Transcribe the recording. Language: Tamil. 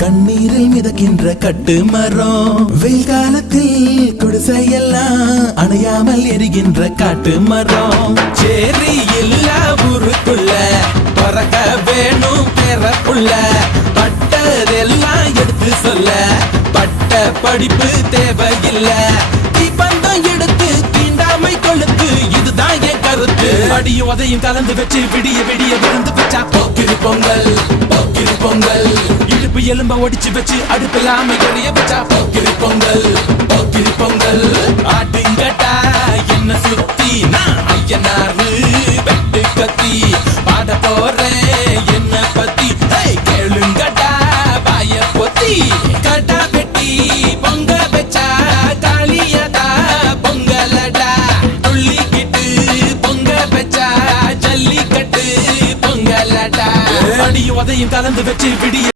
கண்ணீரில் மிதக்கின்ற கட்டு மரம், வெயில் காலத்தில் குடிசையெல்லாம் அணையாமல் எரிகின்ற காட்டு மரம். சேரி இல்லா ஊருக்குள்ள பறக்க வேணும் பிறப்புள்ள, பட்டதெல்லாம் எடுத்து சொல்ல பட்ட படிப்பு தேவையில்ல. தீபந்தம் எடுத்து தீண்டாமை கொளுத்து, இதுதான் என் கருத்து. அடியும் அதையும் கலந்து வச்சு விடிய விடிய விருந்து வச்சா போக்கிரு பொங்கல், போக்கிரு பொங்கல். இடுப்பு எலும்ப ஒடிச்சு வச்சு அடுப்பில்லாம எறிய வச்சா போக்கிரு பொங்கல், போக்கிரு பொங்கல். ஆட்டுங்கட்டா என்ன சுத்தி நான் ஐயனாரு வெட்டு கத்தி பாட போறேன் என்ன பத்தி. கேளுங்கட்டா பாய பொத்தி, கட்டா வெட்டி பொங்க வச்சா காளியதா பொங்கலடா. துள்ளிக்கிட்டு பொங்க வச்சா ஜல்லிக்கட்டு பொங்கலடா. அடியும் அதையும் கலந்து வச்சு